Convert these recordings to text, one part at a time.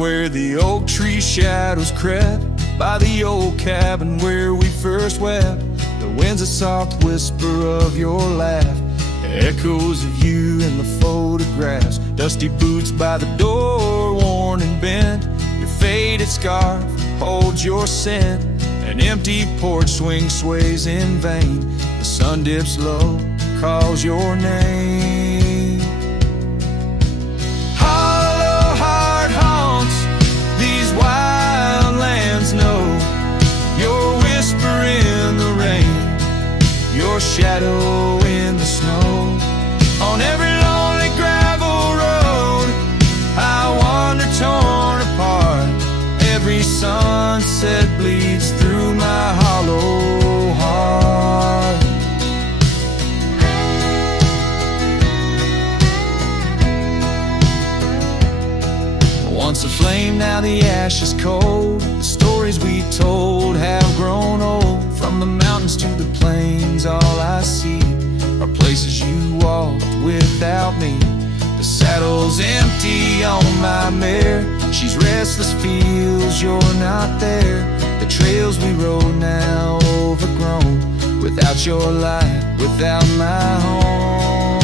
where the oak tree shadows crept, by the old cabin where we first wept, there winds a soft whisper of your laugh, echoes of you in the photographs, dusty boots by the door, worn and bent, your faded scarf holds your scent, an empty porch swing sways in vain, the sun dips low, calls your name. Hollow heart haunts these wild lands know, your whisper in the rain, your shadow in the snow. On every lonely gravel road I wander torn apart, every sunset bleeds through my hollow heart. Once a flame, now the ash is cold, the stories we told have grown old. From the mountains to the plains, all I see are places you walked without me. The saddle's empty on my mare, she's restless, feels you're not there. The trails we rode now overgrown, without your light, without my home.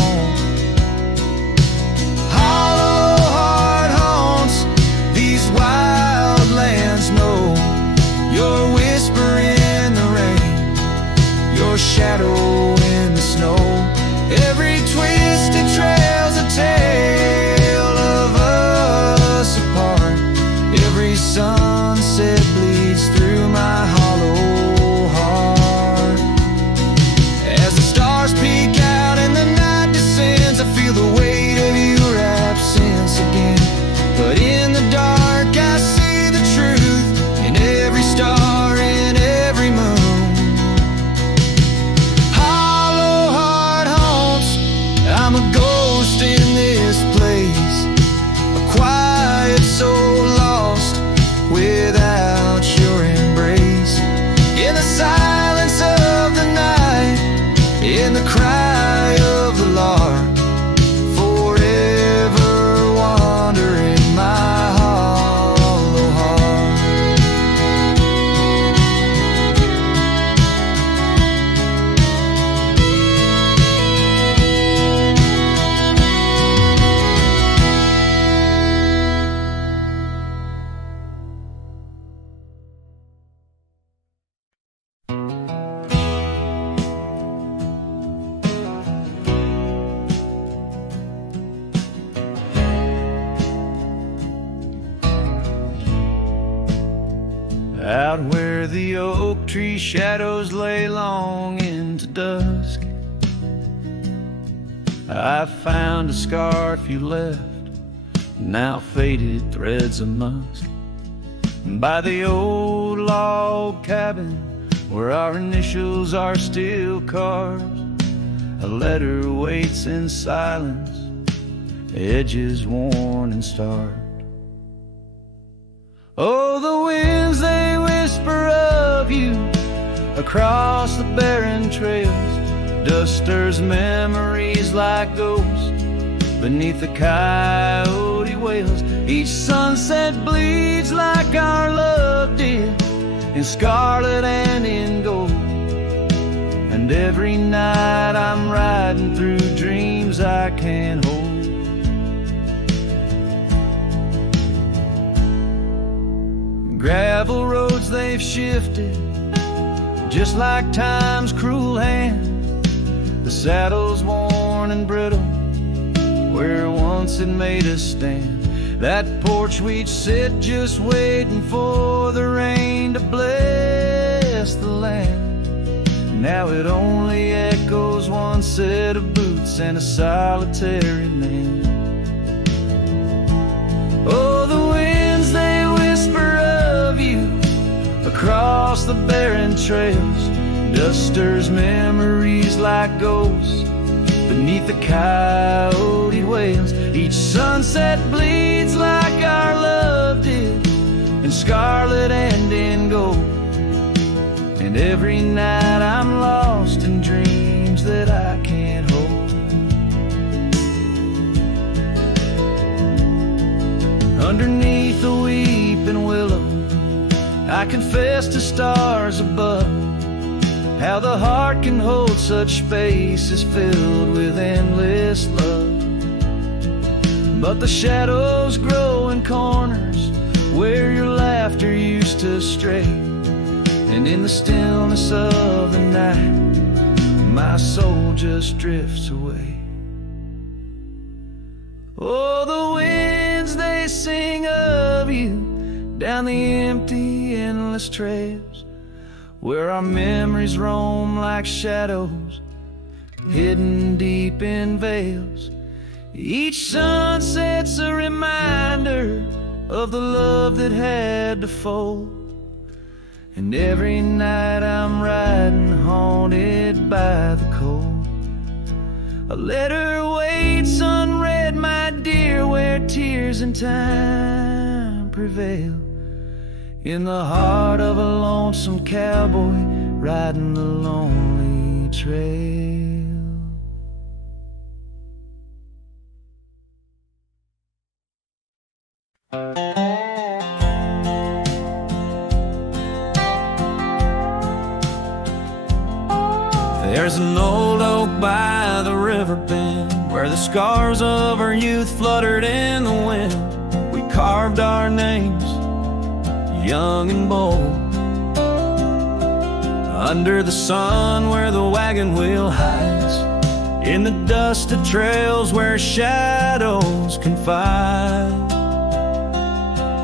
Hollow heart haunts these wild lands know, your whisper in the rain, your shadow in the snow. Every twisted trail's a tale of us apart, every sunset bleeds through my hollow heart. As the stars peek out and the night descends, I feel the weight of your absence again. But in the dark I see the truth in every star, in every moon. Hollow heart haunts, I'm a ghost in this place, a quiet soul lost without your embrace. In the silence of the night, in the cry of the lark, forever wandering my hollow heart. Out where the oak tree shadows lay long into dusk, I found a scarf you left, now faded threads of musk. By the old log cabin where our initials are still carved, a letter waits in silence, edges worn and starved. Oh, the winds, they whisper of you across the barren trails, dust stirs memories like ghosts beneath the coyote wails. Each sunset bleeds like our love did, in scarlet and in gold. And every night I'm riding through dreams I can't hold. Gravel roads, they've shifted just like time's cruel hand. The saddle's worn and brittle where once it made us stand. That porch we'd sit just waiting for the rain to bless the land. Now it only echoes one set of boots and a solitary man. Oh, the winds, they whisper of you across the barren trails, dust stirs memories like ghosts beneath the coyote wails. Each sunset bleeds like our love did, in scarlet and in gold. And every night I'm lost in dreams that I can't hold. Underneath the weeping willow, I confess to stars above how the heart can hold such spaces filled with endless love. But the shadows grow in corners where your laughter used to stray, and in the stillness of the night, my soul just drifts away. Oh, the winds, they sing of you down the empty, endless trails, where our memories roam like shadows, hidden deep in veils. Each sunset's a reminder of the love that had to fold, and every night I'm riding haunted by the cold. A letter waits unread, my dear, where tears and time prevail, in the heart of a lonesome cowboy riding the lonely trail. There's an old oak by the river bend, where the scars of our youth fluttered in the wind. We carved our names, young and bold, under the sun where the wagon wheel hides, in the dusted trails where shadows confide.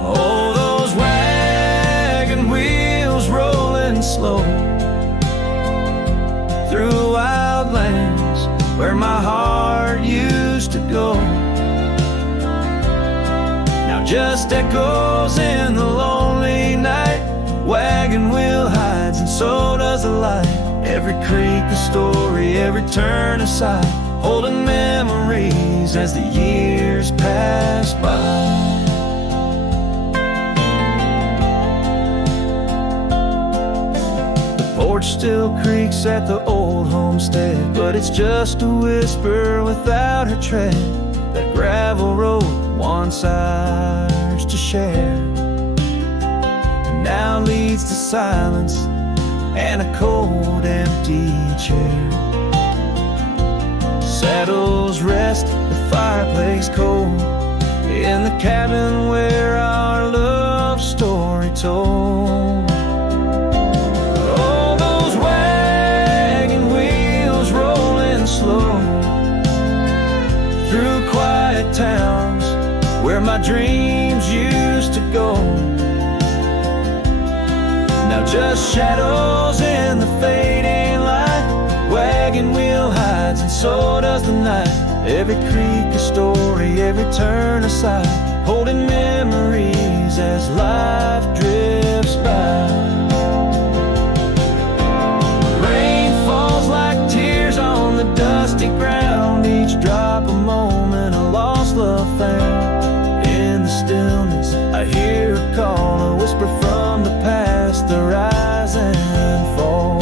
Oh, those wagon wheels rolling slow through wild lands where my heart used to go, now just echoes in the lonely night. Wagon wheel hides and so does the light. Every creek a story, every turn a sight, holding memories as the years pass by. Porch still creaks at the old homestead, but it's just a whisper without her tread. That gravel road once ours to share now leads to silence and a cold, empty chair. Saddles rest, the fireplace cold, in the cabin where our love story told. Oh, those wagon wheels rolling slow through quiet towns where my dreams used to go, now just shadows in the fading light. Wagon wheel hides and so does the night. Every creek a story, every turn a sight, holding memories as life drifts by. Rain falls like tears on the dusty ground, each drop a moment, a lost love found. In the stillness I hear a call, a whisper from the past, the rise and fall.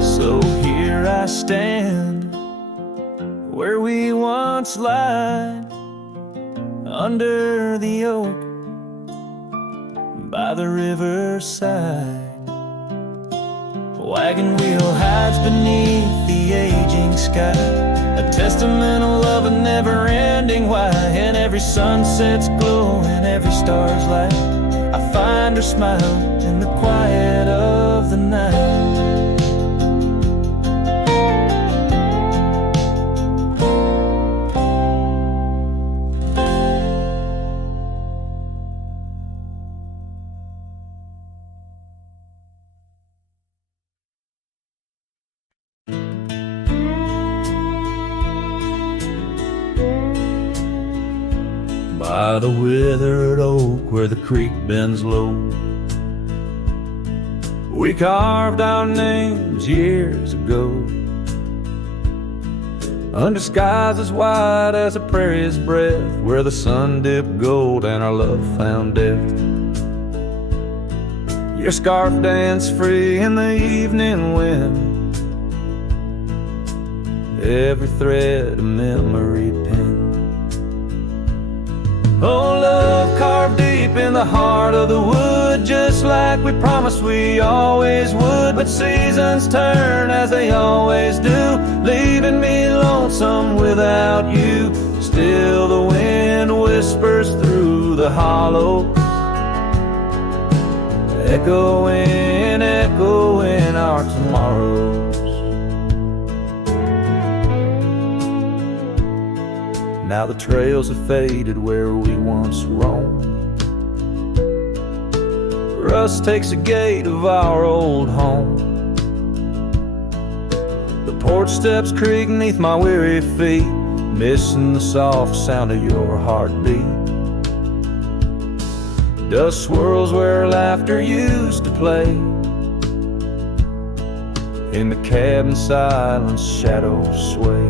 So here I stand where we once lied, under the oak by the riverside. Wagon wheel hides beneath the aging sky, a testament of love, a never-ending why. And every sunset's glow and every star's light, I find her smile in the quiet of the night. By the withered oak where the creek bends low, we carved our names years ago, under skies as wide as a prairie's breath, where the sun dipped gold and our love found depth. Your scarf danced free in the evening wind, every thread a memory pin. Oh, love carved deep in the heart of the wood, just like we promised we always would. But seasons turn as they always do, leaving me lonesome without you. Still the wind whispers through the hollow, echoing, echoing our tomorrows. Now the trails have faded where we once roamed. Rust takes the gate of our old home. The porch steps creak beneath my weary feet, missing the soft sound of your heartbeat. Dust swirls where laughter used to play. In the cabin silence, shadows sway.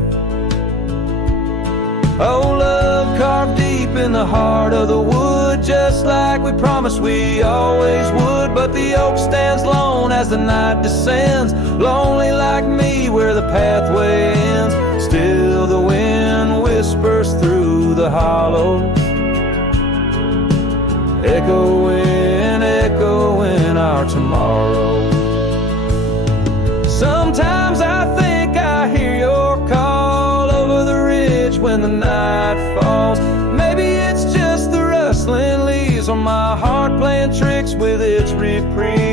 Oh, love carved deep in the heart of the wood, just like we promised we always would. But the oak stands lone as the night descends, lonely like me where the pathway ends. Still the wind whispers through the hollow, echoing, echoing our tomorrow. Sometimes I think I hear your call over the ridge when the night falls. Maybe it's just the rustling leaves or my heart playing tricks with its reprieve.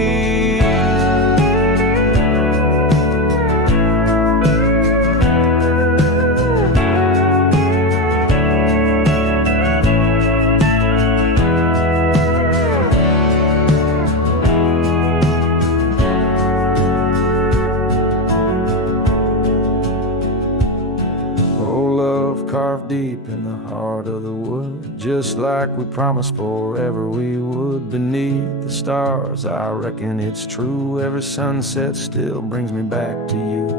Carved deep in the heart of the wood, just like we promised forever we would. Beneath the stars, I reckon it's true, every sunset still brings me back to you.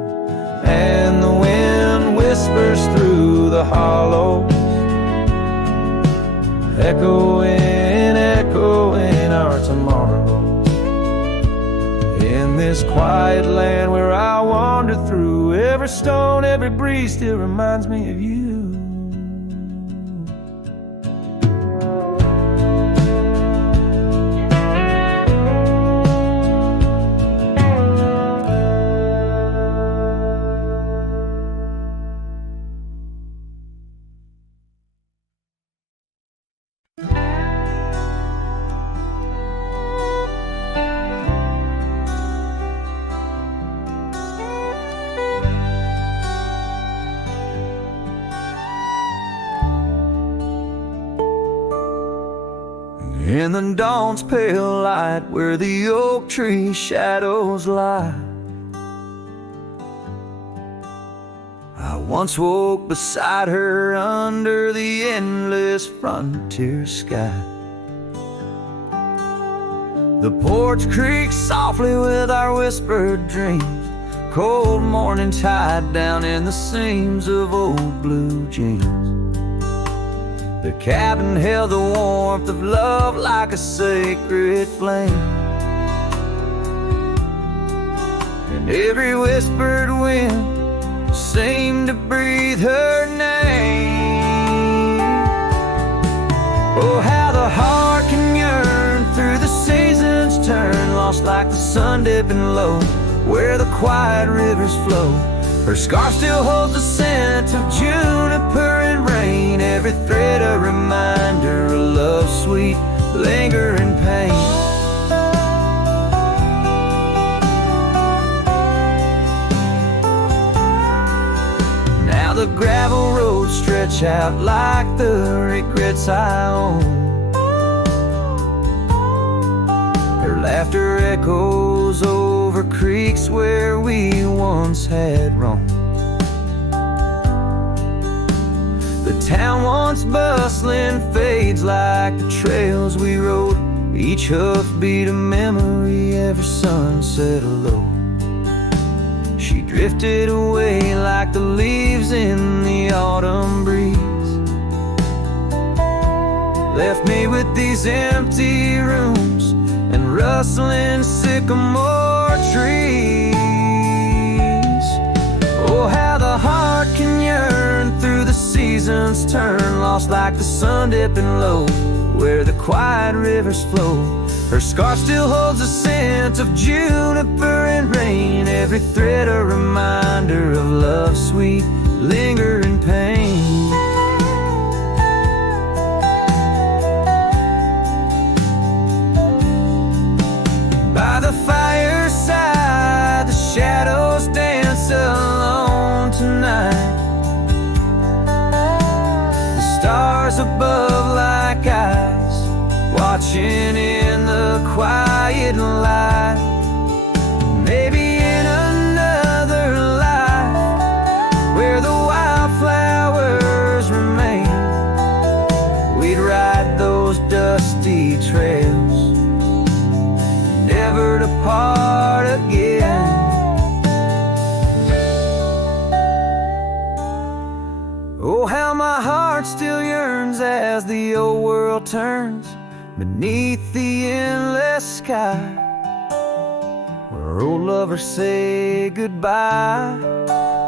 And the wind whispers through the hollow, echoing, echoing our tomorrows. In this quiet land where I wander through, every stone, every breeze still reminds me of you. In the dawn's pale light, where the oak tree shadows lie, I once woke beside her under the endless frontier sky. The porch creaks softly with our whispered dreams, cold morning tide down in the seams of old blue jeans. The cabin held the warmth of love like a sacred flame, and every whispered wind seemed to breathe her name. Oh, how the heart can yearn through the seasons turn, lost like the sun dipping low where the quiet rivers flow. Her scarf still holds the scent of juniper and rain, every thread a reminder of love's sweet, lingering pain. Now the gravel roads stretch out like the regrets I own. Her laughter echoes over creeks where we once had roamed. The town once bustling fades like the trails we rode, each hoofbeat a memory, every sunset a low. She drifted away like the leaves in the autumn breeze. Left me with these empty rooms and rustling sycamore trees. Oh, how the heart can yearn through the seasons turn, lost like the sun dipping low where the quiet rivers flow. Her scarf still holds a scent of juniper and rain, every thread a reminder of love's sweet lingering pain. By the fireside, the shadows dance alone tonight. The stars above like eyes, watching in the quiet light. Maybe in another life, where the wildflowers remain, we'd ride those dusty trails, never to part again. Oh, how my heart still yearns as the old world turns beneath the endless sky, where old lovers say goodbye,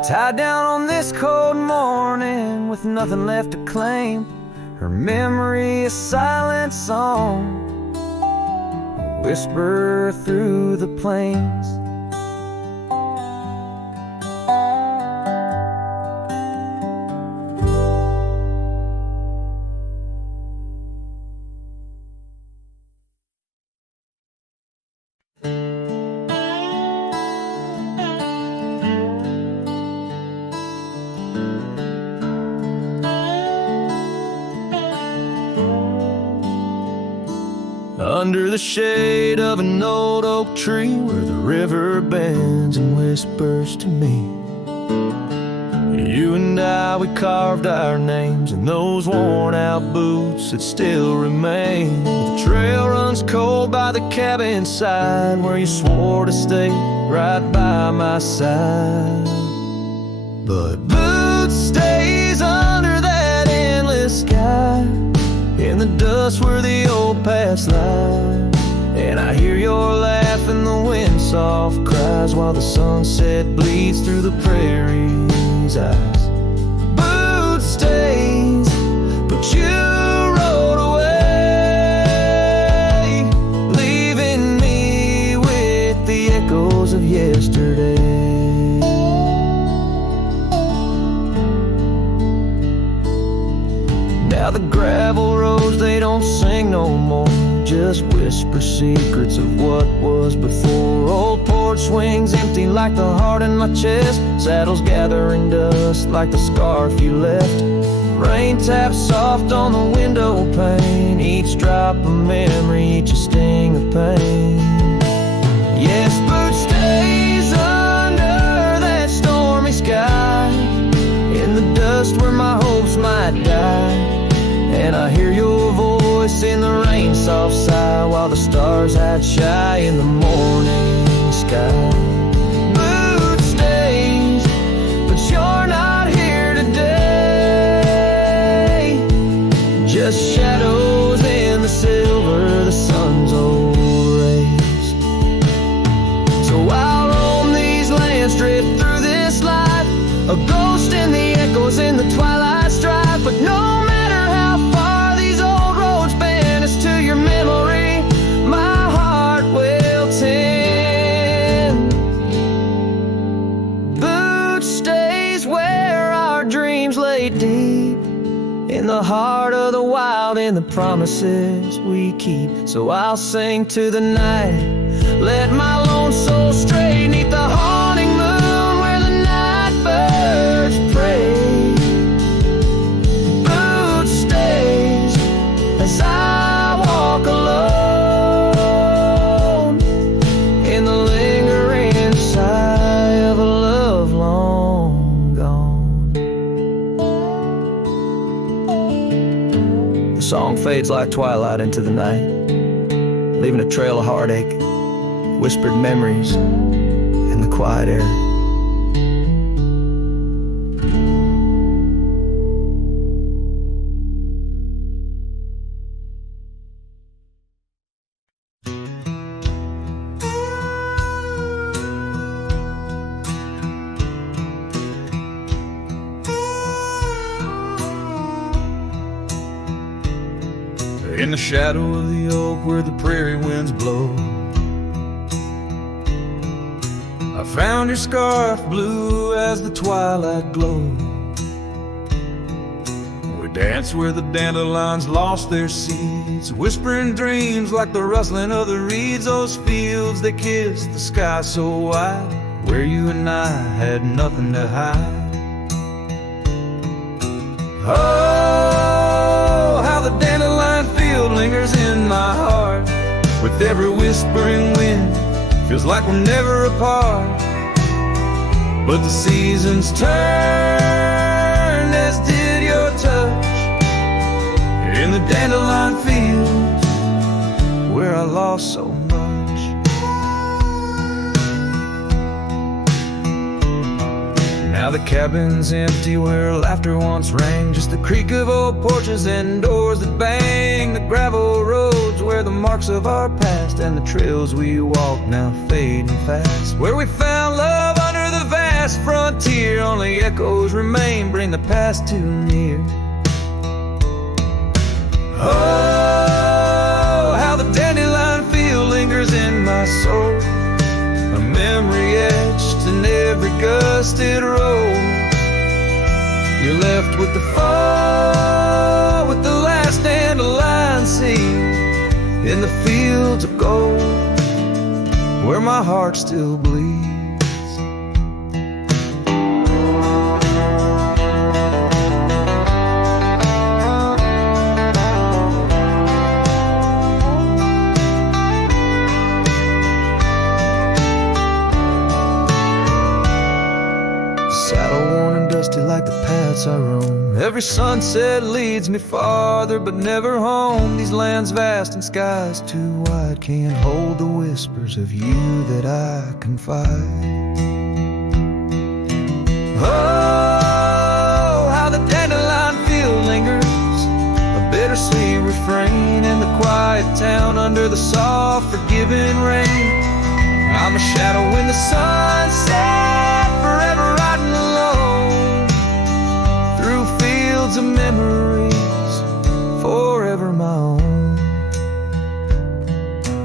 tied down on this cold morning with nothing left to claim. Her memory a silent song, whisper through the plains. Under the shade of an old oak tree, where the river bends and whispers to me, you and I, we carved our names in those worn out boots that still remain. The trail runs cold by the cabin side, where you swore to stay right by my side. But boots stays under that endless sky, in the dust where the old paths lie. And I hear your laugh and the wind soft cries, while the sunset bleeds through the prairie's eyes. Boot stays, but you rode away, leaving me with the echoes of yesterday. Now the gravel roads, they don't sing no more, just whisper secrets of what was before. Old porch swings empty like the heart in my chest, saddles gathering dust like the scarf you left. Rain taps soft on the window pane, each drop a memory, each a sting of pain. Yes, boot stays under that stormy sky, in the dust where my hopes might die. And I hear your voice in the rain soft sigh, while the stars hide shy in the morning sky. Boot stays, but you're not here today, just shadows in the silver, the sun's old rays. So I'll roam these lands, drift through this life, a ghost in the echoes in the twilight strife. But no matter how far these old roads bend us to your memory, my heart will tend. Boot stays where our dreams lay deep, in the heart of the wild, in the promises we keep. So I'll sing to the night, let my lone soul stray 'neath the haunting moon where the night birds pray. Boot stays as I walk alone, in the lingering sigh of a love long gone. The song fades like twilight into the night, leaving a trail of heartache, whispered memories in the quiet air. In the shadow of the oak where the prairie winds blow, I found your scarf blue as the twilight glowed. We danced where the dandelions lost their seeds, whispering dreams like the rustling of the reeds. Those fields, they kissed the sky so wide, where you and I had nothing to hide. Oh, how the dandelion field lingers in my heart. With every whispering wind, feels like we're never apart. But the seasons turned, as did your touch, in the dandelion fields where I lost so much. Now the cabin's empty where laughter once rang, just the creak of old porches and doors that bang. The gravel roads where the marks of our past and the trails we walk now fading fast. Where we found love under the vast frontier, only echoes remain, bring the past too near. Oh, how the dandelion field lingers in my soul, a memory etched in every gusted road. You're left with the fall, with the last dandelion seed, in the fields of gold, where my heart still bleeds. Like the paths I roam, every sunset leads me farther but never home. These lands vast and skies too wide can't hold the whispers of you that I confide. Oh, how the dandelion field lingers, a bittersweet refrain in the quiet town under the soft forgiving rain. I'm a shadow in the sunset, forever riding alone through fields of memories, forever my own.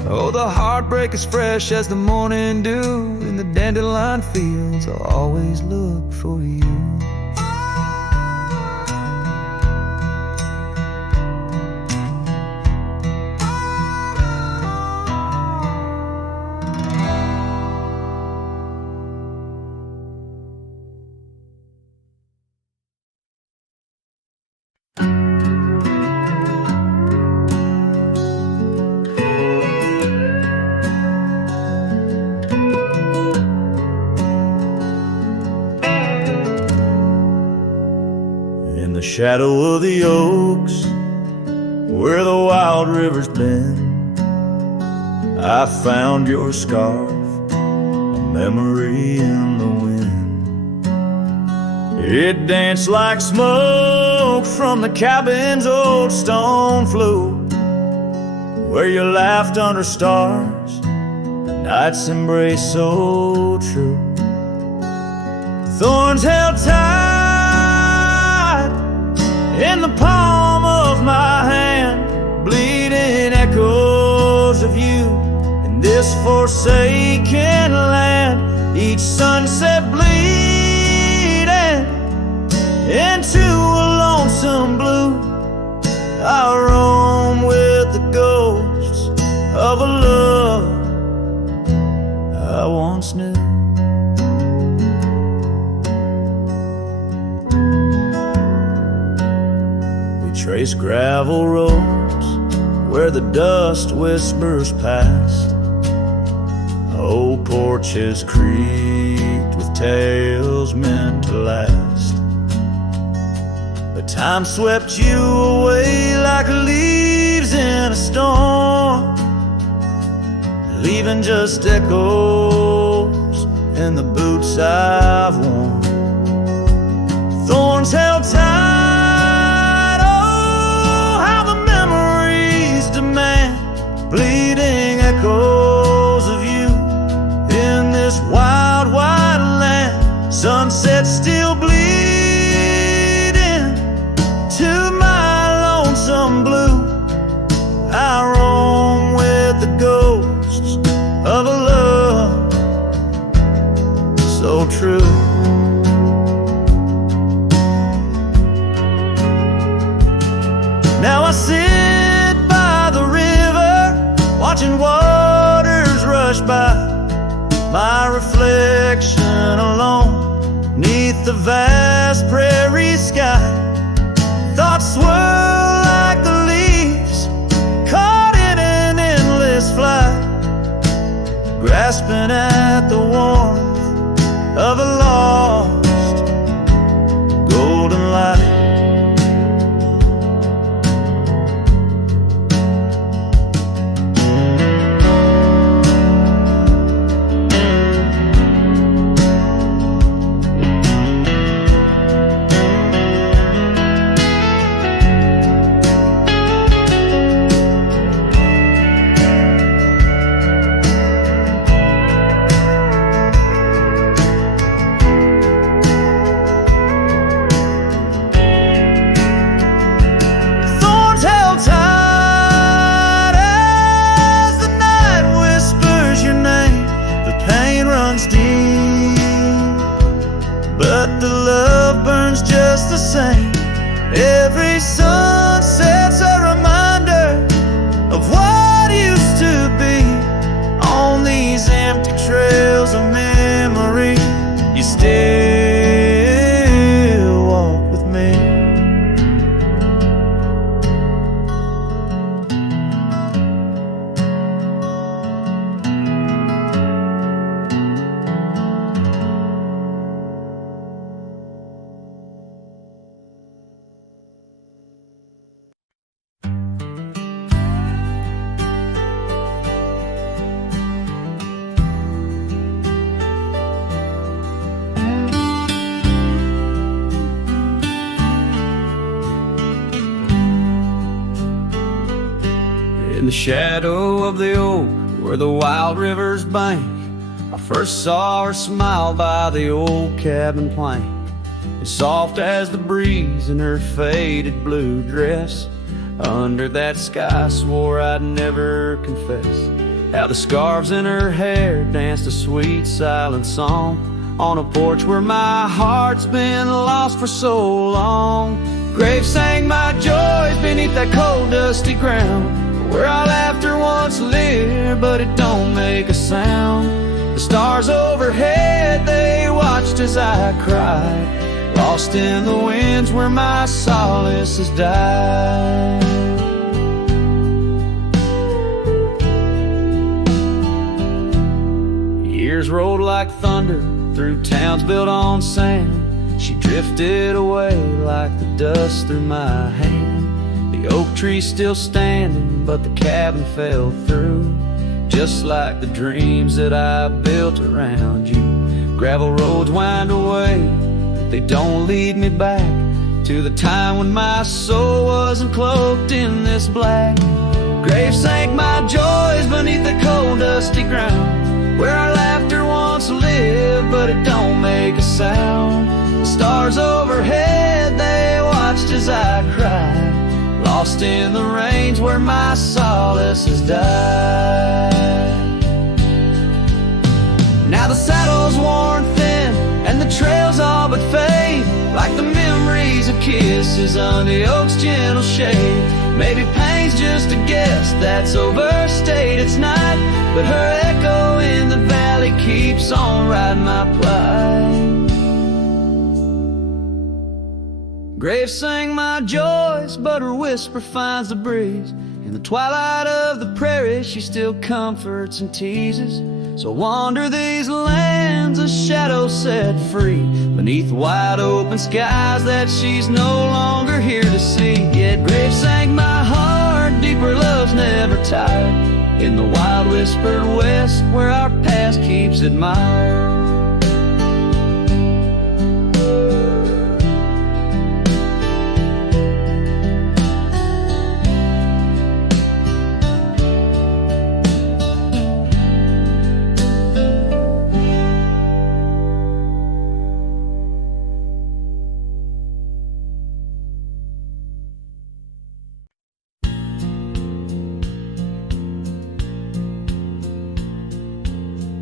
Oh, the heartbreak is fresh as the morning dew, in the dandelion fields I'll always look for you. Shadow of the oaks, where the wild rivers bend, I found your scarf, a memory in the wind. It danced like smoke from the cabin's old stone floor, where you laughed under stars, the night's embrace so true. Thorns held tight in the palm of my hand, bleeding echoes of you in this forsaken land. Each sunset bleeding into a lonesome blue, I roam with the ghosts of a love I once knew. Trace gravel roads where the dust whispers past, old porches creaked with tales meant to last. But time swept you away like leaves in a storm, leaving just echoes in the boots I've worn. Thorns held tight, bleeding echoes of you in this wild, wide land. Sunset still bleeding to my lonesome blue, reflection alone 'neath the vast prairie sky. Thoughts swirl like the leaves caught in an endless flight, grasping at the warmth of a lost golden light. Just the same, every sunset's a reminder of what used to be. On these empty trails of memory, you still walk with me. In the shadow of the oak where the wild rivers bank, I first saw her smile by the old cabin plank. As soft as the breeze in her faded blue dress, under that sky I swore I'd never confess. How the scarves in her hair danced a sweet silent song on a porch where my heart's been lost for so long. Graves sang my joys beneath that cold dusty ground, where our laughter once lived, but it don't make a sound. The stars overhead, they watched as I cried, lost in the winds where my solace has died. Years rolled like thunder through towns built on sand. She drifted away like the dust through my hand. The oak tree's still standing, but the cabin fell through, just like the dreams that I built around you. Gravel roads wind away, but they don't lead me back to the time when my soul wasn't cloaked in this black. Graves sank my joys beneath the cold dusty ground, where our laughter once lived, but it don't make a sound. The stars overhead, they watched as I cried, lost in the range where my solace has died. Now the saddle's worn thin and the trails all but fade, like the memories of kisses under the oak's gentle shade. Maybe pain's just a guess that's overstayed its night, but her echo in the valley keeps on riding my plight. Graves sang my joys, but her whisper finds the breeze. In the twilight of the prairie, she still comforts and teases. So wander these lands, a shadow set free, beneath wide open skies that she's no longer here to see. Yet Graves sang my heart deep where love's never tired, in the wild whispered west where our past keeps admired.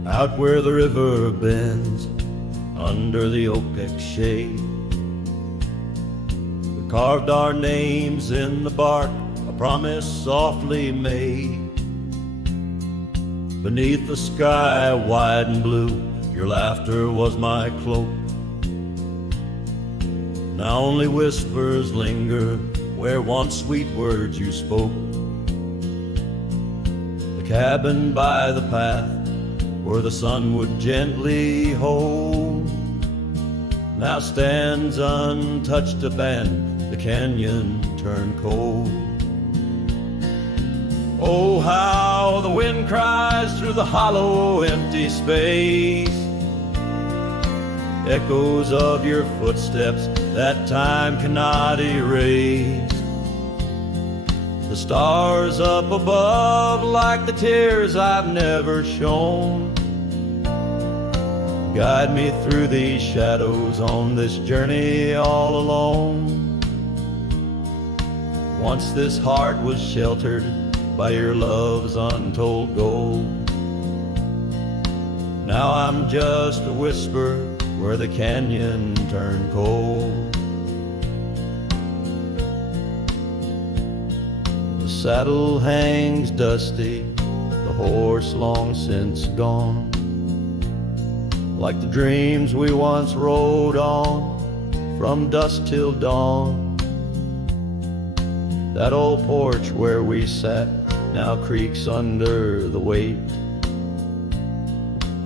Out where the river bends under the oak shade, we carved our names in the bark, a promise softly made. Beneath the sky wide and blue, Your laughter was my cloak. Now only whispers linger where once sweet words you spoke. The cabin by the path where the sun would gently hold now stands untouched, abandoned, the canyon turned cold. Oh, how the wind cries through the hollow, empty space, echoes of your footsteps that time cannot erase. The stars up above like the tears I've never shown guide me through these shadows on this journey all alone. Once this heart was sheltered by your love's untold gold. Now I'm just a whisper where the canyon turned cold. The saddle hangs dusty, the horse long since gone, like the dreams we once rode on from dusk till dawn. That old porch where we sat now creaks under the weight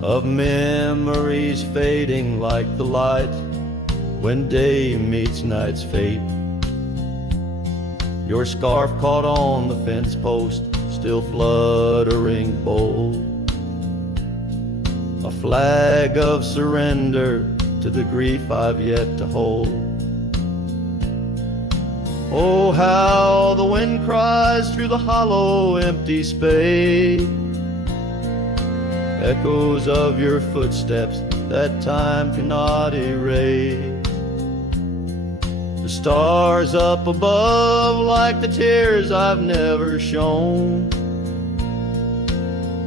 of memories fading like the light when day meets night's fate. Your scarf caught on the fence post, still fluttering bold, a flag of surrender to the grief I've yet to hold. Oh, how the wind cries through the hollow, empty space, echoes of your footsteps that time cannot erase. The stars up above like the tears I've never shown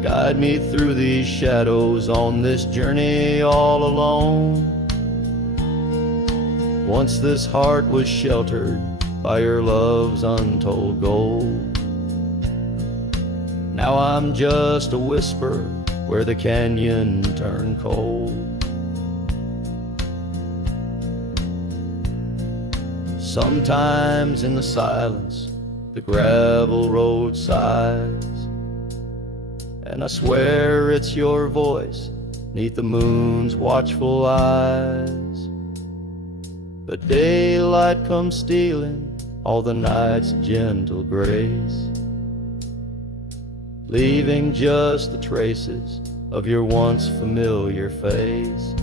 guide me through these shadows on this journey all alone. Once this heart was sheltered by your love's untold gold. Now I'm just a whisper where the canyon turned cold. Sometimes in the silence the gravel road sighs, and I swear it's your voice 'neath the moon's watchful eyes. But daylight comes stealing all the night's gentle grace, leaving just the traces of your once familiar face.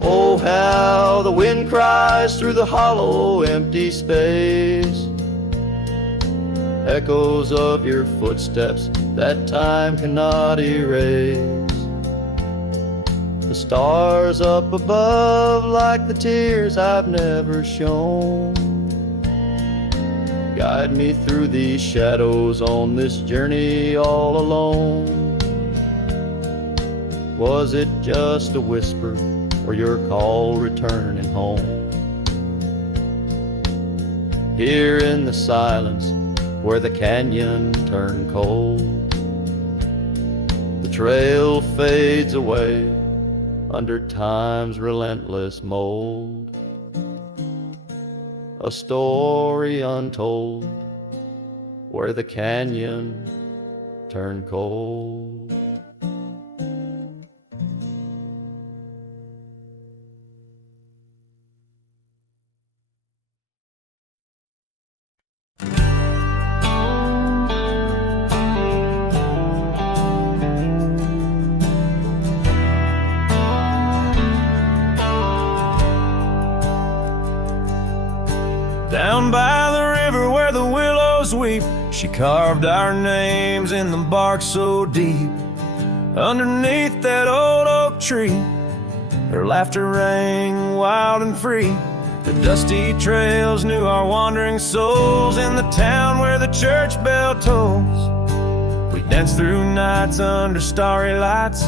Oh, how the wind cries through the hollow, empty space, echoes of your footsteps that time cannot erase. The stars up above like the tears I've never shown guide me through these shadows on this journey all alone. Was it just a whisper or your call returning home? Here in the silence where the canyon turned cold, the trail fades away under time's relentless mold, a story untold where the canyon turned cold. Down by the river where the willows weep, she carved our names in the bark so deep. Underneath that old oak tree, her laughter rang wild and free. The dusty trails knew our wandering souls in the town where the church bell tolls. We danced through nights under starry lights,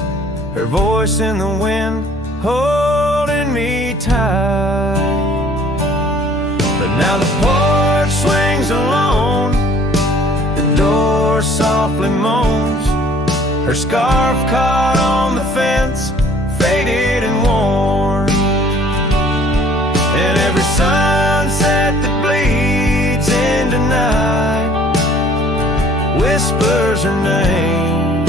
her voice in the wind holding me tight. But now the porch swings alone, the door softly moans, Her scarf caught on the fence, faded and worn. And every sunset that bleeds into night whispers her name,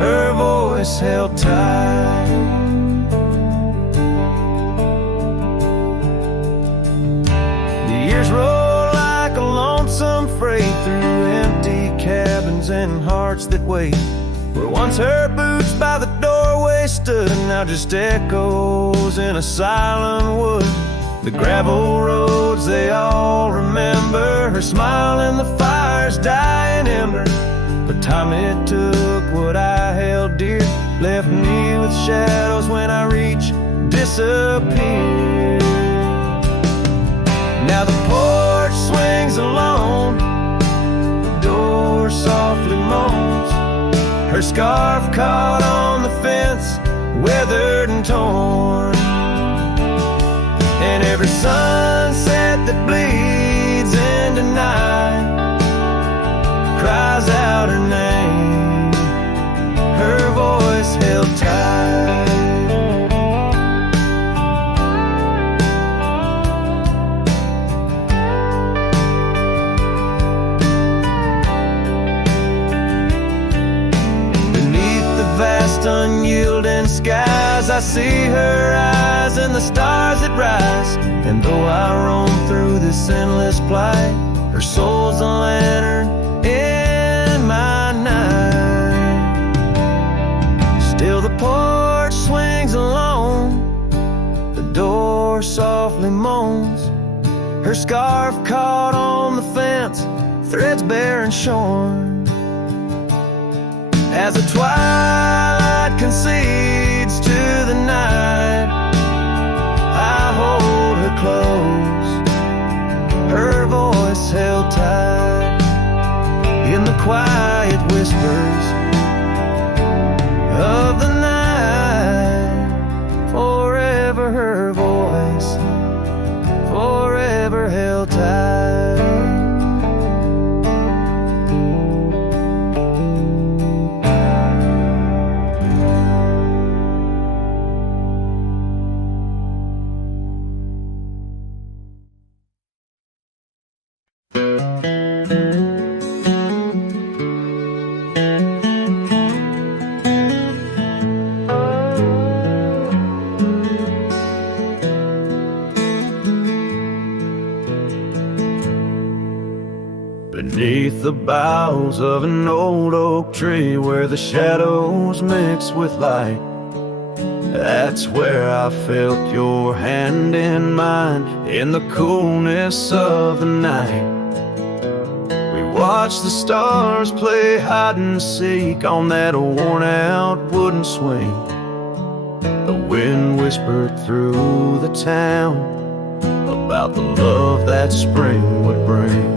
her voice held tight. The years roll like a lonesome freight through empty cabins and hearts that wait. Where once her boots by the doorway stood, now just echoes in a silent wood. The gravel roads they all remember, her smile in the fire's dying ember. But time it took what I held dear, left me with shadows when I reach disappear. Now the porch swings alone, the door softly moans. Her scarf caught on the fence, weathered and torn. And every sunset that bleeds into night cries out her name, her voice held tight. Vast unyielding skies, I see her eyes and the stars that rise. And though I roam through this endless plight, her soul's a lantern in my night. Still the porch swings alone, the door softly moans. Her scarf caught on the fence, threads bare and shorn. As the twilight concedes to the night, I hold her close, her voice held tight. In the quiet whispers of the night, forever her voice, forever held tight. Beneath the boughs of an old oak tree, where the shadows mix with light, that's where I felt your hand in mine, in the coolness of the night. We watched the stars play hide and seek on that worn out wooden swing. The wind whispered through the town about the love that spring would bring.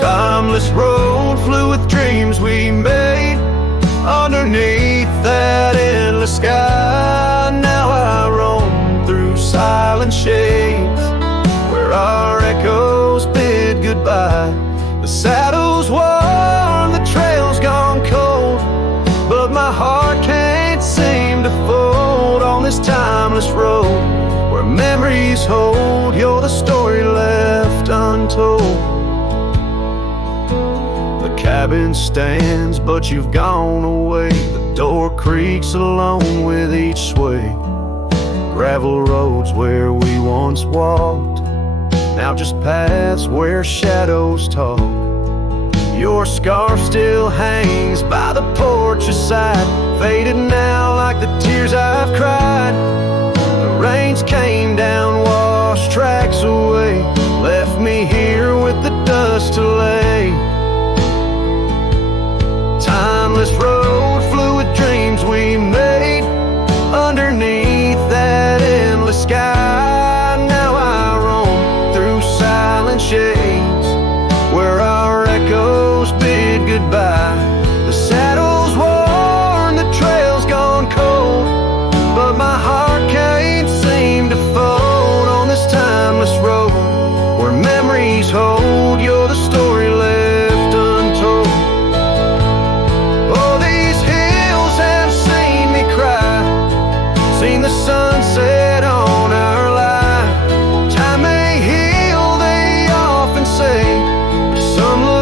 Timeless road flew with dreams we made underneath that endless sky. Now I roam through silent shades where our echoes bid goodbye. The saddle's worn, the trail's gone cold, but my heart can't seem to fold on this timeless road where memories hold. You're the story left untold. The cabin stands, but you've gone away. The door creaks alone with each sway. Gravel roads where we once walked, now just paths where shadows talk. Your scarf still hangs by the porch's side, faded now like the tears I've cried. The rains came down, washed tracks away, left me here with the dust to lay. Timeless road flew with dreams we made underneath that endless sky. Now I roam through silent shades where our echoes bid goodbye. The saddle's worn, the trail's gone cold, but my heart can't seem to fold on this timeless road where memories hold. You're the story left untold.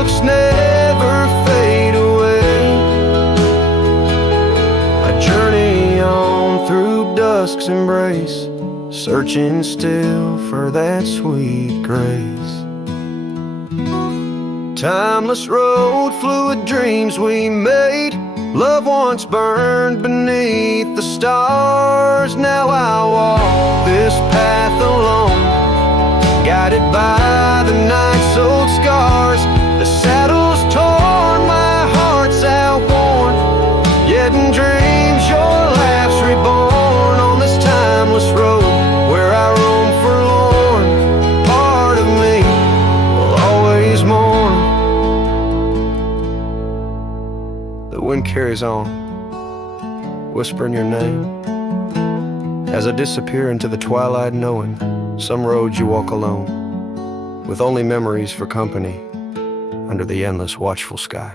looks never fade away. I journey on through dusk's embrace, searching still for that sweet grace. Timeless road, fluid dreams we made, love once burned beneath the stars. Now I walk this path alone, guided by the night's old scars. The saddle's torn, my heart's outworn, yet in dreams your laugh's reborn. On this timeless road where I roam forlorn, part of me will always mourn. The wind carries on, whispering your name, as I disappear into the twilight, knowing some roads you walk alone, with only memories for company under the endless watchful sky.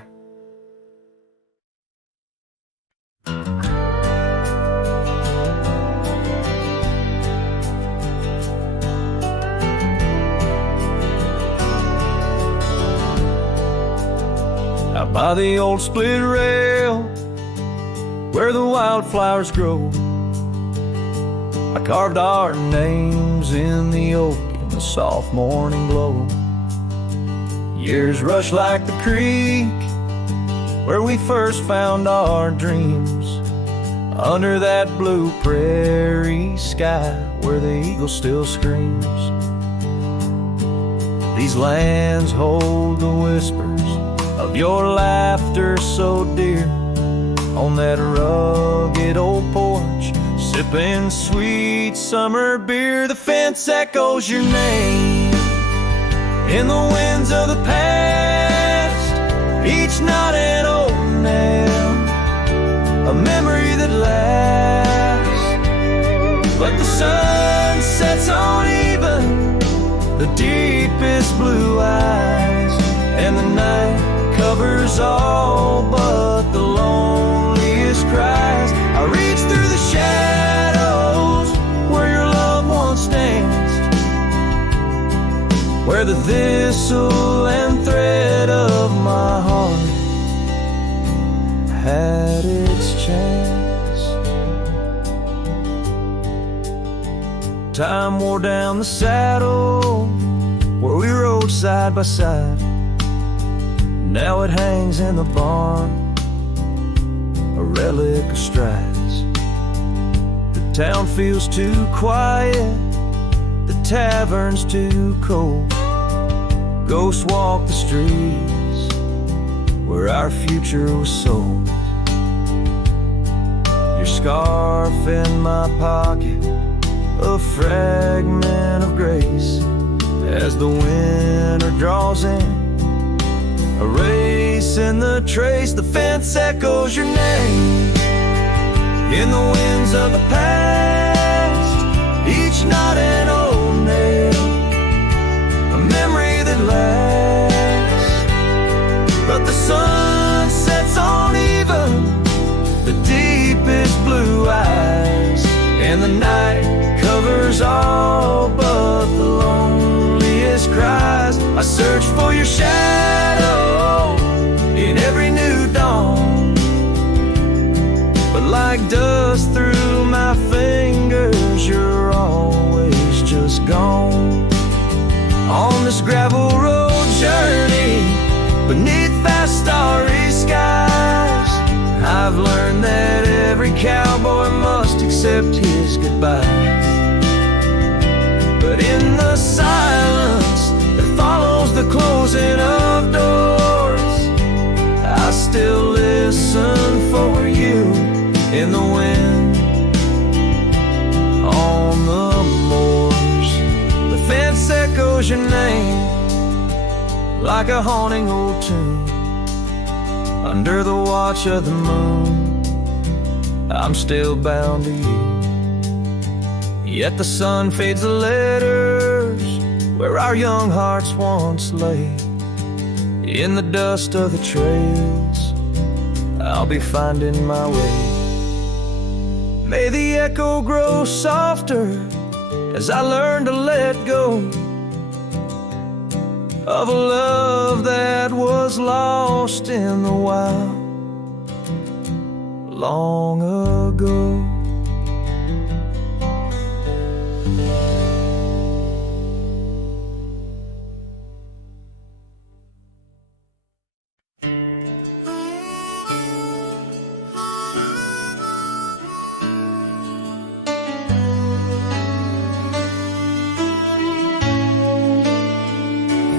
Out by the old split rail, where the wildflowers grow, I carved our names in the oak in the soft morning glow. Years rush like the creek, where we first found our dreams, under that blue prairie sky where the eagle still screams. These lands hold the whispers of your laughter so dear, on that rugged old porch, sipping sweet summer beer. The fence echoes your name in the winds of the past, each knot an old nail, a memory that lasts. But the sun sets on even the deepest blue eyes, and the night covers all but the loneliest cries. I reach through the shadows where your loved ones danced, where the thistle and thread of my heart had its chance. Time wore down the saddle where we rode side by side. Now it hangs in the barn, a relic of strides. The town feels too quiet, the tavern's too cold. Ghosts walk the streets where our future was sold. Your scarf in my pocket, a fragment of grace, as the winter draws in, a race in the trace. The fence echoes your name in the winds of the past, each knot an old nail, a memory that lasts. But the sun sets on even the deepest blue eyes, and the night covers all but the loneliest cries. I search for your shadow in every new dawn, but like dust through my fingers, you're always just gone. On this gravel road journey beneath vast starry skies, I've learned that every cowboy must accept his goodbyes. But in the silence that follows the closing of doors, I still listen for you in the wind on the moors. The fence echoes your name like a haunting old tune. Under the watch of the moon, I'm still bound to you. Yet the sun fades the letters where our young hearts once lay. In the dust of the trails, I'll be finding my way. May the echo grow softer as I learn to let go of a love that was was lost in the wild long ago.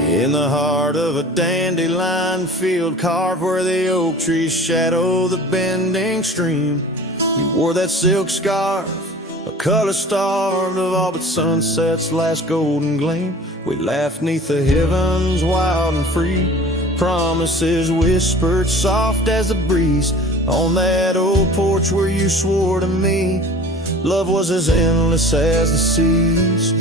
In the heart of a dandelion field, carved where the oak trees shadow the bending stream, you wore that silk scarf, a color starved of all but sunset's last golden gleam. We laughed neath the heavens wild and free, promises whispered soft as the breeze on that old porch where you swore to me love was as endless as the seas.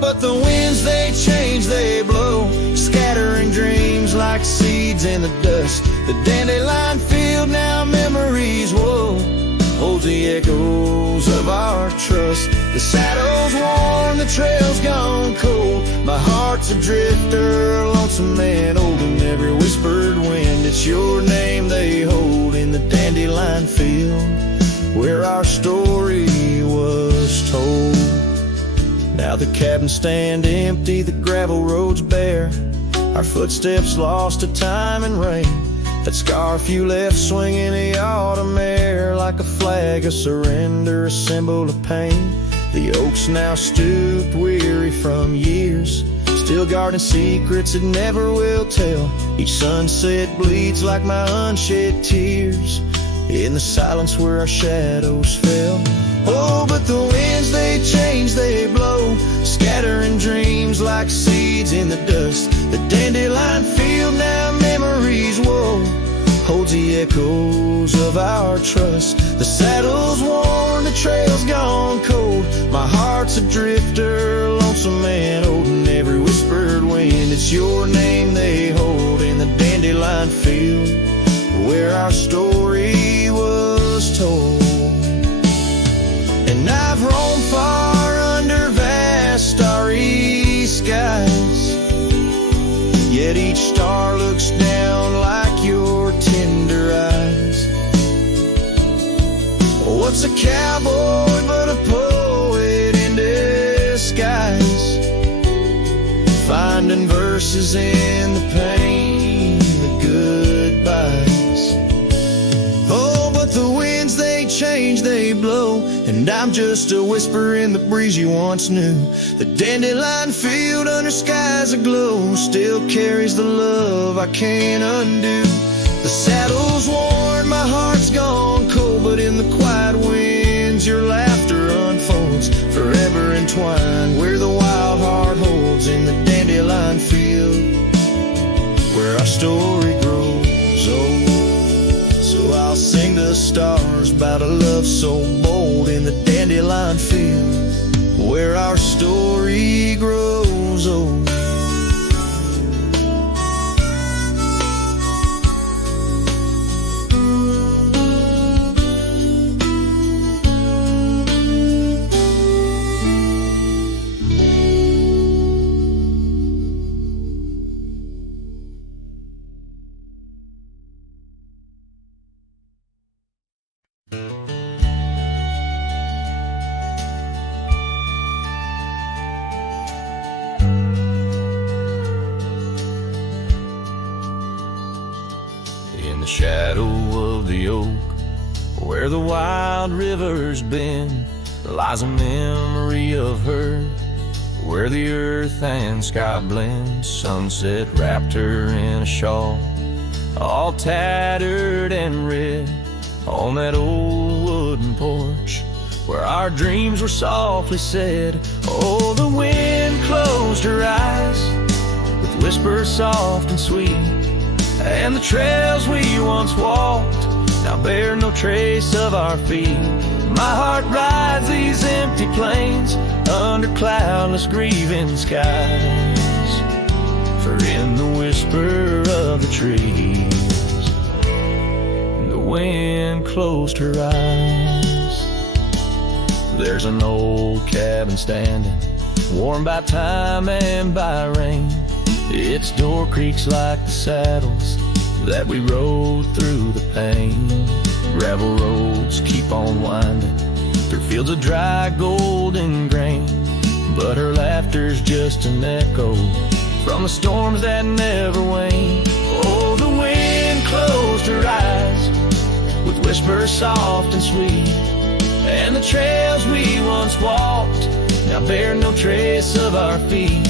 But the winds, they change, they blow, scattering dreams like seeds in the dust. The dandelion field, now memories, whoa, holds the echoes of our trust. The saddle's worn, the trail's gone cold. My heart's a drifter, a lonesome man, holding every whispered wind. It's your name they hold in the dandelion field, where our story was told. Now the cabins stand empty, the gravel roads bare, our footsteps lost to time and rain. That scarf you left swinging the autumn air like a flag of surrender, a symbol of pain. The oaks now stooped, weary from years, still guarding secrets it never will tell. Each sunset bleeds like my unshed tears in the silence where our shadows fell. Oh, but the winds, they change, they blow, scattering dreams like seeds in the dust. The dandelion field, now memories, whoa, holds the echoes of our trust. The saddle's worn, the trail's gone cold. My heart's a drifter, a lonesome man, holding every whispered wind. It's your name they hold in the dandelion field, where our story was told. And I've roamed far under vast starry skies, yet each star looks down like your tender eyes. What's a cowboy but a poet in disguise, finding verses in the pain, the goodbyes. Oh, but the winds, they change, they blow, and I'm just a whisper in the breeze you once knew. The dandelion field under skies aglow still carries the love I can't undo. The saddle's worn, my heart's gone cold, but in the quiet winds your laughter unfolds, forever entwined where the wild heart holds in the dandelion field, where our story grows old. So I'll sing to the stars about a love so bold in the dandelion field, where our story grows old. In the shadow of the oak, where the wild river's been, lies a memory of her, where the earth and sky blend. Sunset wrapped her in a shawl, all tattered and red, on that old wooden porch, where our dreams were softly said. Oh, the wind closed her eyes with whispers soft and sweet, and the trails we once walked now bear no trace of our feet. My heart rides these empty plains under cloudless grieving skies, for in the whisper of the trees the wind closed her eyes. There's an old cabin standing, warmed by time and by rain, Its door creaks like the saddles that we rode through the pain. Gravel roads keep on winding through fields of dry golden grain, but her laughter's just an echo from the storms that never wane. Oh, the wind closed her eyes with whispers soft and sweet, and the trails we once walked now bear no trace of our feet.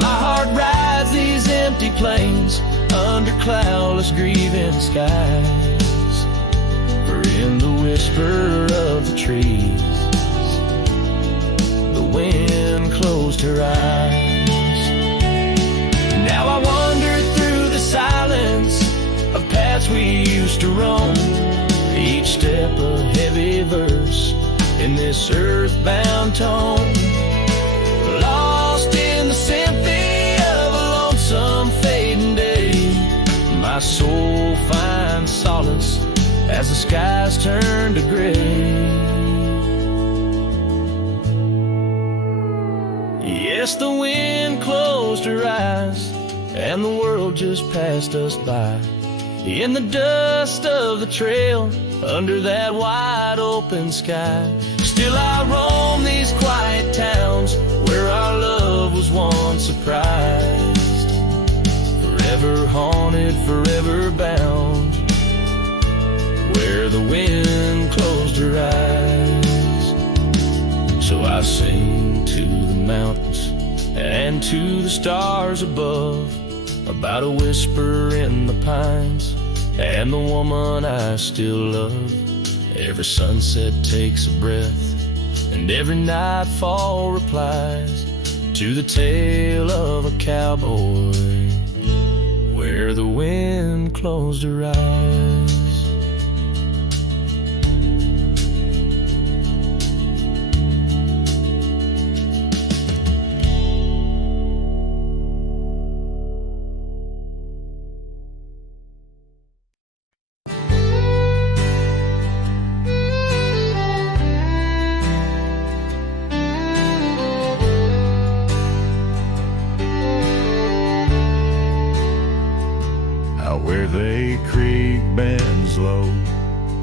My heart rides these empty plains under cloudless grieving skies, for in the whisper of the trees the wind closed her eyes. Now I wander through the silence of paths we used to roam, each step a heavy verse in this earthbound tone, lost in the symphony of a lonesome fading day. My soul finds solace as the skies turn to gray. Yes, the wind closed her eyes and the world just passed us by, in the dust of the trail under that wide open sky. Still I roam these quiet towns where our love was once surprised, forever haunted, forever bound, where the wind closed her eyes. So I sing to the mountains and to the stars above about a whisper in the pines and the woman I still love. Every sunset takes a breath and every nightfall replies to the tale of a cowboy where the wind closed her eyes. Where they creek bends low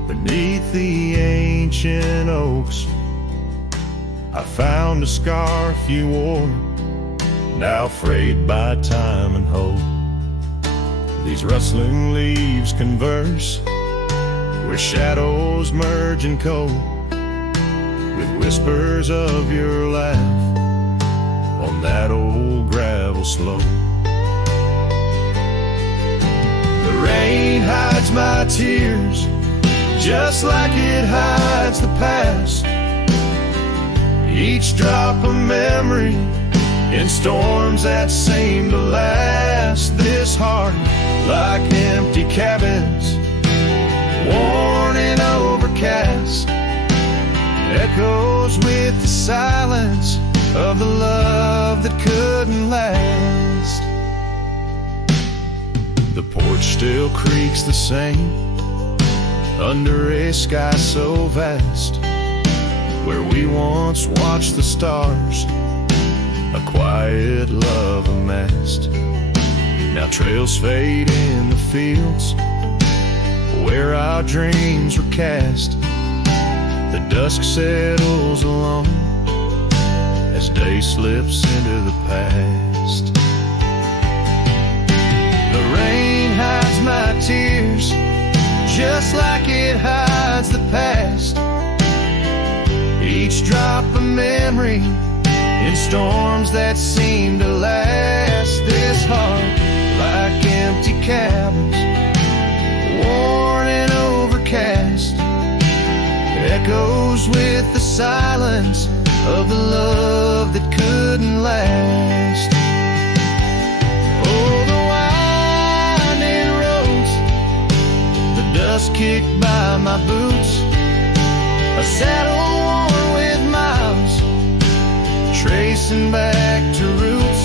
beneath the ancient oaks, I found a scarf you wore, now frayed by time and hope. These rustling leaves converse where shadows merge and cope, with whispers of your laugh on that old gravel slope. The rain hides my tears just like it hides the past, each drop a memory in storms that seem to last. This heart, like empty cabins, worn and overcast, echoes with the silence of the love that couldn't last. The porch still creaks the same under a sky so vast, where we once watched the stars, a quiet love amassed. Now trails fade in the fields where our dreams were cast. The dusk settles alone as day slips into the past. The rain hides my tears just like it hides the past, each drop a memory in storms that seem to last. This heart, like empty cabins, worn and overcast, echoes with the silence of the love that couldn't last. Oh, the winding roads, the dust kicked by my boots, a saddle worn with miles, tracing back to roots.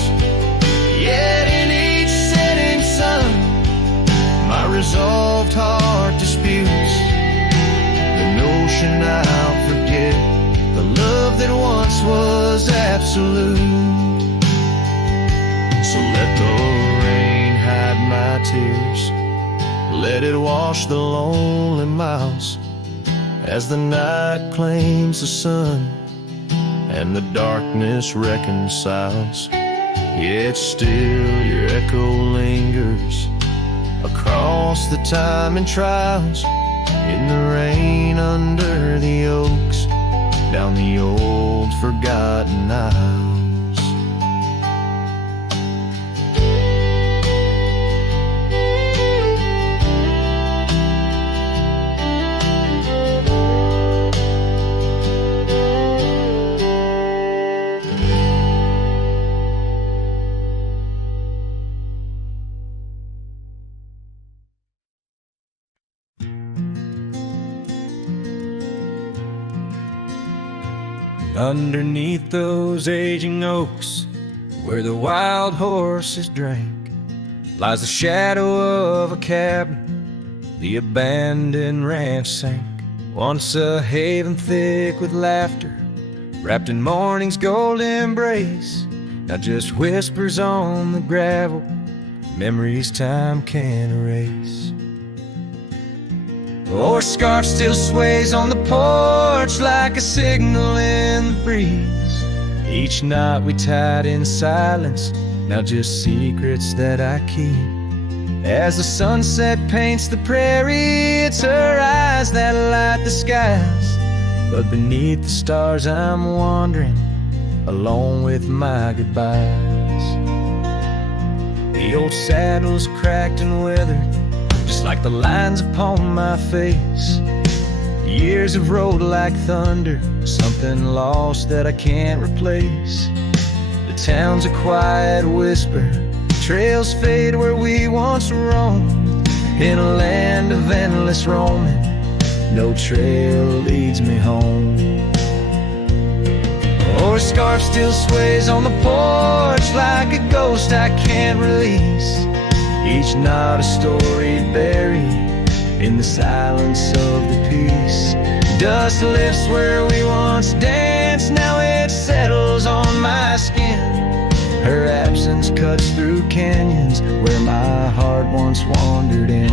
Yet in each setting sun, my resolved heart disputes the notion I'll forget the love that once was absolute. So let the tears. Let it wash the lonely miles as the night claims the sun and the darkness reconciles. Yet still your echo lingers across the time and trials, in the rain under the oaks, down the old forgotten aisles. Underneath those aging oaks, where the wild horses drank, lies the shadow of a cabin the abandoned ranch sank. Once a haven thick with laughter, wrapped in morning's gold embrace, now just whispers on the gravel, memories time can't erase. Our scarf still sways on the porch like a signal in the breeze. Each knot we tied in silence, now just secrets that I keep. As the sunset paints the prairie, it's her eyes that light the skies. But beneath the stars I'm wandering, alone with my goodbyes. The old saddle's cracked and weathered, just like the lines upon my face. Years have rolled like thunder, something lost that I can't replace. The town's a quiet whisper, trails fade where we once roamed. In a land of endless roaming, no trail leads me home. Our scarf still sways on the porch like a ghost I can't release. Each knot a story buried in the silence of the peace. Dust lifts where we once danced, now it settles on my skin. Her absence cuts through canyons where my heart once wandered in.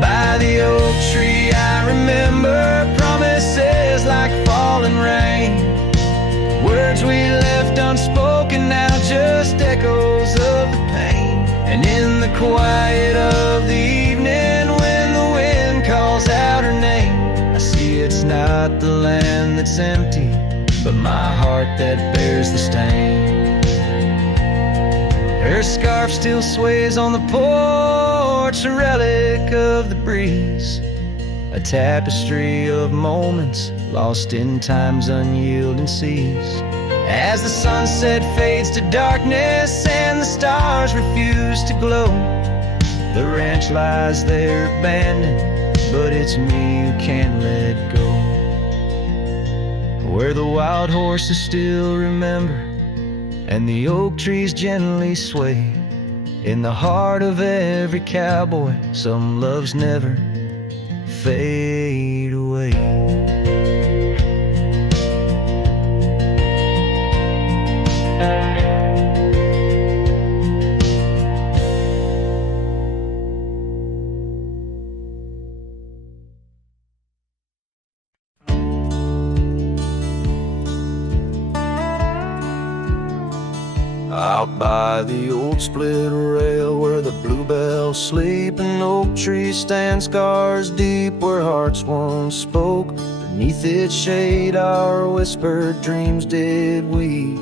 By the oak tree I remember promises like falling rain. Words we left unspoken, now just echoes of the pain. And in the quiet of the evening, when the wind calls out her name, I see it's not the land that's empty, but my heart that bears the stain. Her scarf still sways on the porch, a relic of the breeze, a tapestry of moments lost in time's unyielding seas. As the sunset fades to darkness and the stars refuse to glow, the ranch lies there abandoned, but it's me who can't let go. Where the wild horses still remember and the oak trees gently sway, in the heart of every cowboy some loves never fade away. Out by the old split rail where the bluebells sleep and oak trees stand scars deep where hearts once spoke, beneath its shade our whispered dreams did weep.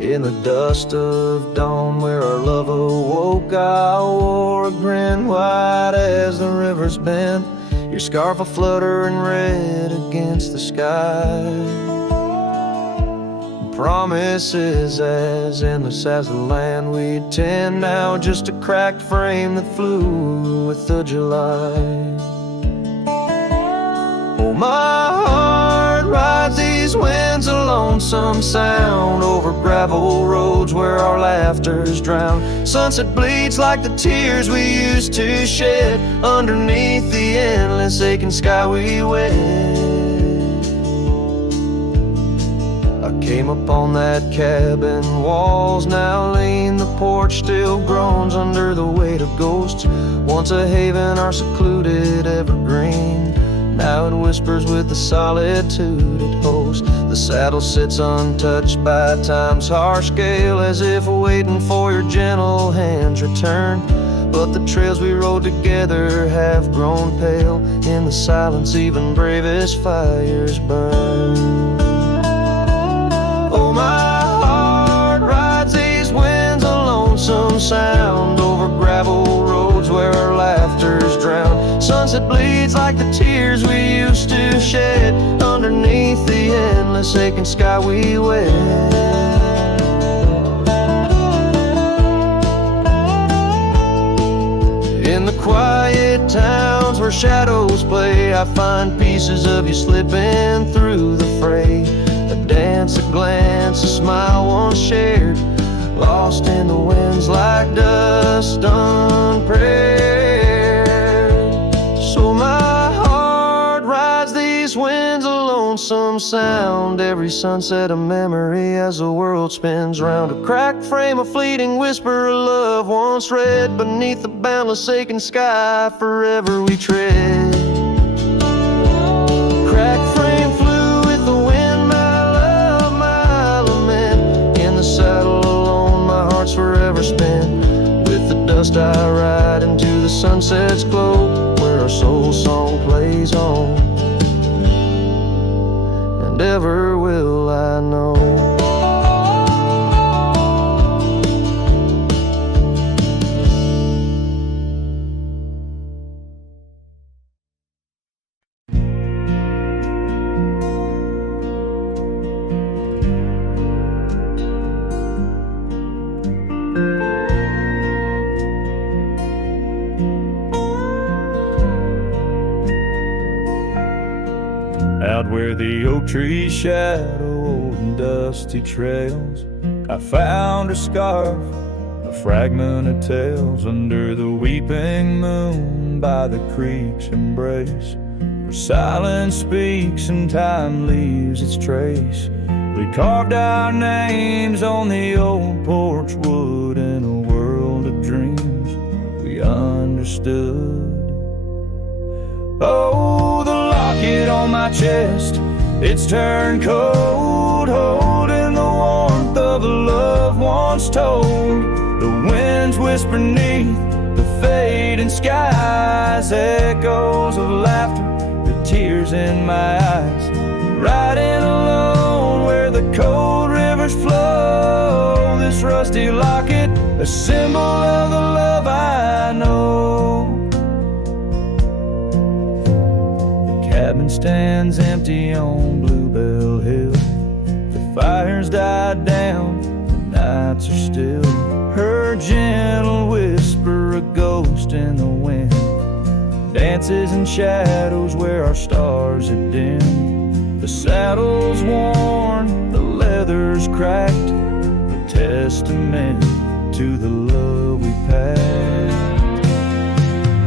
In the dust of dawn where our love awoke, I wore a grin wide as the river's bend, your scarf a fluttering red against the sky. Promises as endless as the land we'd tend, now just a cracked frame that flew with the July. Oh, my heart rides these winds, a lonesome sound over gravel roads where our laughter's drowned. Sunset bleeds like the tears we used to shed underneath the endless aching sky we wed. I Came upon that cabin, walls now lean, the porch still groans under the weight of ghosts. Once a haven, our secluded evergreen, now it whispers with the solitude it hosts. The saddle sits untouched by time's harsh scale, as if waiting for your gentle hand's return. But the trails we rode together have grown pale, in the silence even bravest fires burn. Oh, my heart rides these winds, a lonesome sound, over gravel roads where our laughter's drowned. Sunset bleeds like the tears we used to shed, underneath the endless aching sky we wed. In the quiet towns where shadows play, I find pieces of you slipping through the fray. A dance, a glance, a smile once shared, lost in the winds like dust unprepared. So my heart rides these winds, a lonesome sound, every sunset a memory as the world spins round. A cracked frame, a fleeting whisper of love once read, beneath the boundless aching sky forever we tread. Cracked frame flew with the wind, my love, my lament. In the saddle alone, my heart's forever spent. With the dust I ride into the sunset's glow, where our soul song plays on, and ever will I know. Out where the oak trees shadow old and dusty trails, I found a scarf, a fragment of tales, under the weeping moon by the creek's embrace, where silence speaks and time leaves its trace. We carved our names on the old porch wood, in a world of dreams we understood. Oh, the locket on my chest, it's turned cold, holding the warmth of a love once told. The winds whisper neath the fading skies, echoes of laughter, the tears in my eyes. Riding alone where the cold rivers flow, this rusty locket, a symbol of the love I know. Cabin stands empty on Bluebell Hill. The fire's died down, the nights are still. Her gentle whisper, a ghost in the wind, dances in shadows where our stars are dim. The saddle's worn, the leather's cracked, a testament to the love we packed.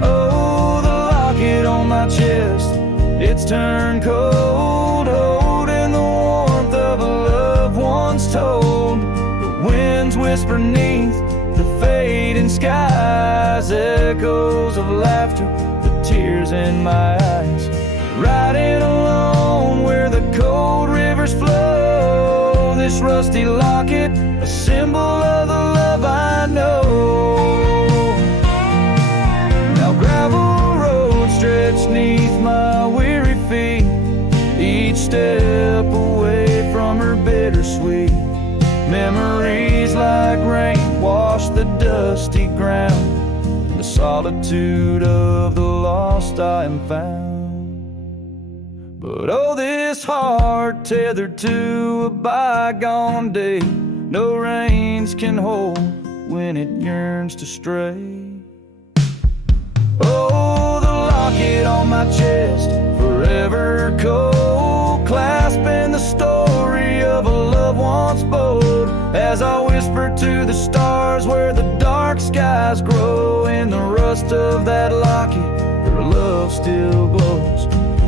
Oh, the locket on my chest, it's turned cold, holding the warmth of a love once told. The winds whisper neath the fading skies, echoes of laughter, the tears in my eyes. Riding alone where the cold rivers flow, this rusty locket, a symbol of the love I know. Now gravel roads stretch neath my weary feet, each step away from her bittersweet. Memories like rain wash the dusty ground, in the solitude of the lost I am found. But oh, this heart tethered to a bygone day, no reins can hold when it yearns to stray. Oh, the locket on my chest, forever cold, clasping the story of a love once bold. As I whisper to the stars where the dark skies grow, in the rust of that locket, her love still glows.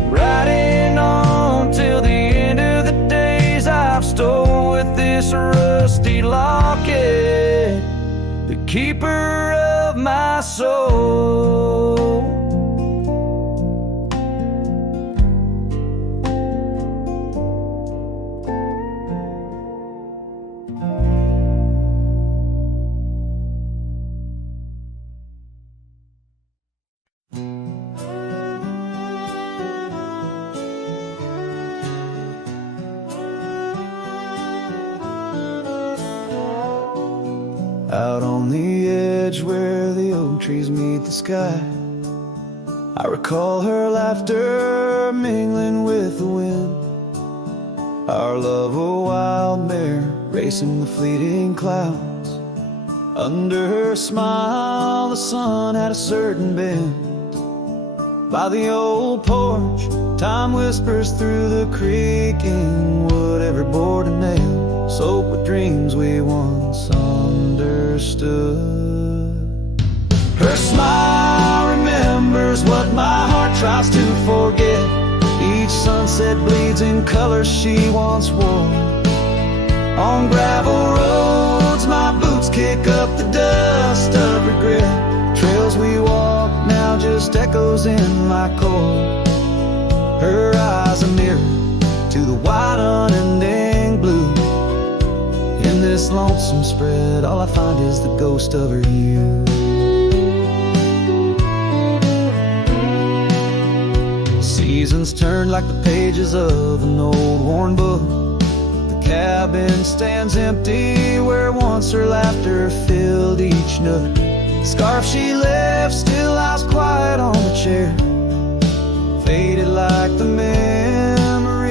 Riding on till the end of the days, I I've stole with this rusty locket, the keeper of my soul. Out on the edge where the oak trees meet the sky, I recall her laughter mingling with the wind. Our love a wild mare racing the fleeting clouds. Under her smile the sun had a certain bend. By the old porch time whispers through the creaking wood, every board and nail soaked with dreams we once understood. Her smile remembers what my heart tries to forget. Each sunset bleeds in colors she once wore. On gravel roads my boots kick up the dust of regret. Trails we walk now just echoes in my core. Her eyes a mirror to the wide unending blue. In this lonesome spread all I find is the ghost of her hue. Seasons turn like the pages of an old worn book. The cabin stands empty where once her laughter filled each nook. The scarf she left still lies quiet on the chair, faded like the memories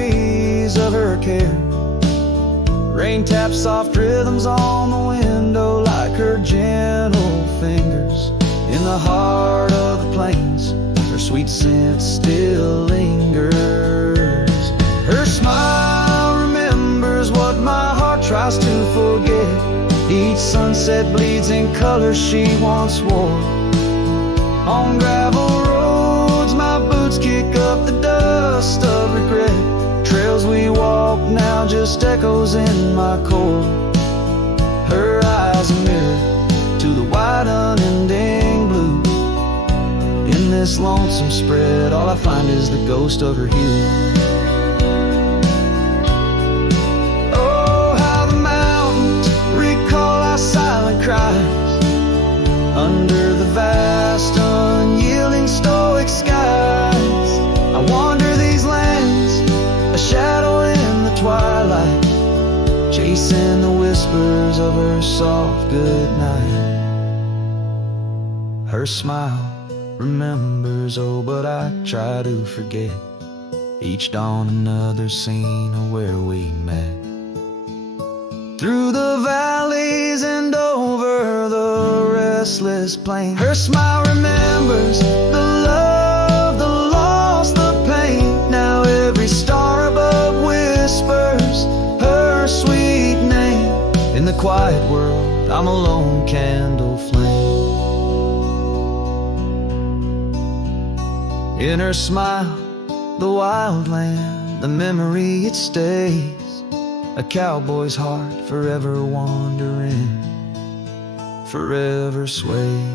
of her care. Rain taps soft rhythms on the window like her gentle fingers. In the heart of the plains her sweet scent still lingers. Her smile remembers what my heart tries to forget. Each sunset bleeds in colors she once wore. On gravel roads my boots kick up the dust of regret. Trails we walk now just echoes in my core. Her eyes a mirror to the wide unending blue. In this lonesome spread all I find is the ghost of her hue. Oh, how the mountains recall our silent cries under the vast unyielding stoic skies. I wander these lands, a shadow in the twilight, chasing the whispers of her soft goodnight. Her smile remembers, oh, but I try to forget. Each dawn another scene of where we met. Through the valleys and over the restless plain, her smile remembers the love, the loss, the pain. Now every star above whispers her sweet name. In the quiet world I'm a lone candle flame. In her smile the wild land, the memory it stays. A cowboy's heart forever wandering, forever sways.